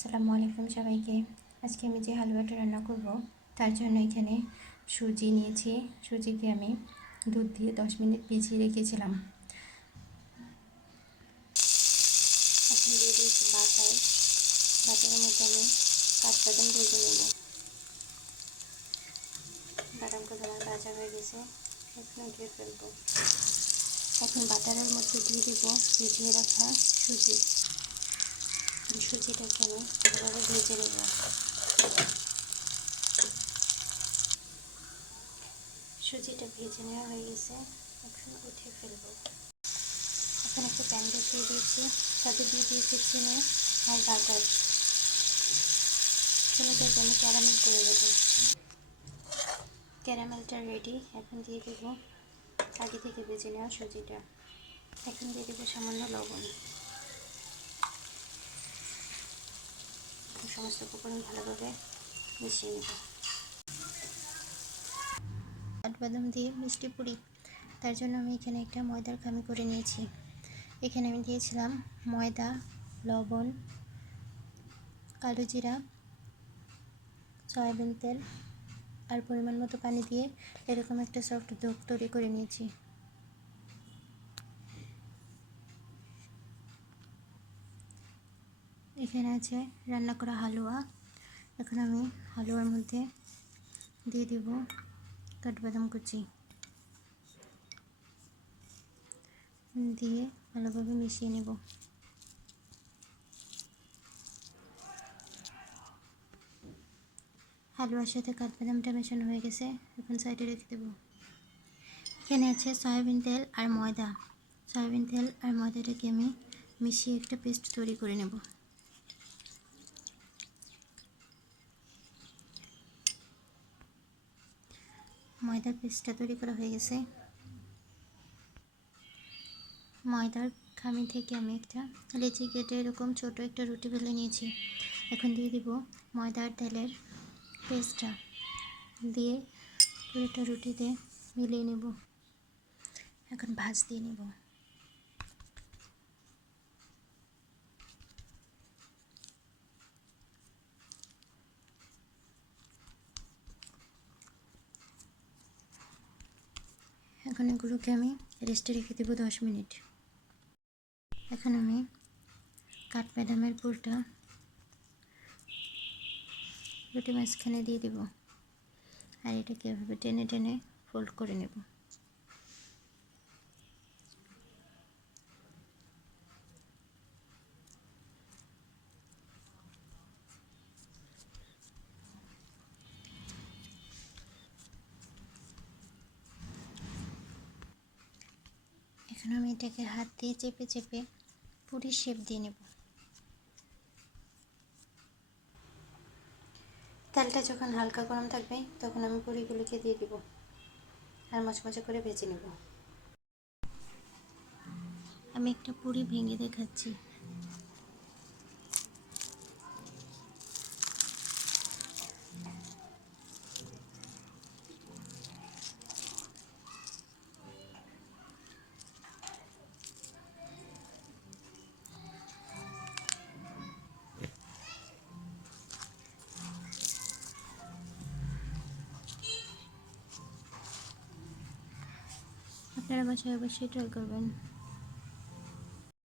আসসালামু আলাইকুম সবাইকে। আজকে আমি যে হালুয়াটা রান্না করব তার জন্য এখানে সুজি নিয়েছি। সুজিকে আমি দুধ দিয়ে 10 মিনিট ভিজিয়ে রেখেছিলাম। এখন দিয়ে দিয়েছি বাটার। বাটারের মধ্যে আমি কাঠবাদাম ভেজে নেব। বাদামটা আমার ভাজা হয়ে গেছে, এখন দিয়ে ফেলবো। এখন বাটারের মধ্যে দিয়ে দেব ভিজিয়ে রাখা সুজি। সুজিটাকে আমি ভালোভাবে ভেজে নেব। সুজিটা ভেজে নেওয়া হয়ে গেছে, এখন উঠে ফেলবো। এখন একটা প্যান বসিয়ে দিয়েছি, তাতে দিয়ে দিয়েছি চিনি আর বাটার। চিনিটাকে আমি ক্যারামেল করে দেবো। ক্যারামেলটা রেডি। এখন দিয়ে দেবো আগে থেকে ভেজে নেওয়া সুজিটা। এখন দিয়ে দেবো সামান্য লবণ। সমস্ত উপকরণ ভালোভাবে মিশিয়ে নেব। কাঠবাদাম দিয়ে মিষ্টি পুরি, তার জন্য আমি এখানে একটা ময়দার খামি করে নিয়েছি। এখানে আমি দিয়েছিলাম ময়দা, লবণ, কালো জিরা, সয়াবিন তেল আর পরিমাণ মতো পানি দিয়ে এরকম একটা সফট ডো তৈরি করে নিয়েছি। এখানে আছে রান্না করা হালুয়া। এখন আমি হালুয়ার মধ্যে দিয়ে দেব কাঠবাদাম কুচি, দিয়ে ভালোভাবে মিশিয়ে নেব। হালুয়ার সাথে কাঠবাদামটা মেশানো হয়ে গেছে, এখন সাইডে রেখে দেব। এখানে আছে সয়াবিন তেল আর ময়দা। সয়াবিন তেল আর ময়দাটাকে আমি মিশিয়ে একটা পেস্ট তৈরি করে নেব। ময়দার পেস্টটা তৈরি করা হয়ে গেছে। ময়দার খামি থেকে আমি একটা লেচি কেটে এরকম ছোট একটা রুটি বেলে নিয়েছি। এখন দিয়ে দিব ময়দার তেলের পেস্টটা, দিয়ে পুরোটা রুটিতে মিলিয়ে নেব। এখন ভাঁজ দিয়ে নেব। এখন এগুলোকে আমি রেস্টে রেখে দেবো 10 মিনিট। এখন আমি কাঠবাদামের পুরটা রুটি মাঝখানে দিয়ে দেব, আর এটাকে এভাবে টেনে টেনে ফোল্ড করে নেব। এখন আমি এটাকে হাত দিয়ে চেপে চেপে পুরির শেপ দিয়ে নেব। তেলটা যখন হালকা গরম থাকবে তখন আমি পুরিগুলিকে দিয়ে দিব আর মচমচে করে ভেজে নেব। আমি একটা পুরি ভেঙে দেখাচ্ছি। আপনারা বাসায় অবশ্যই ট্রাই করবেন।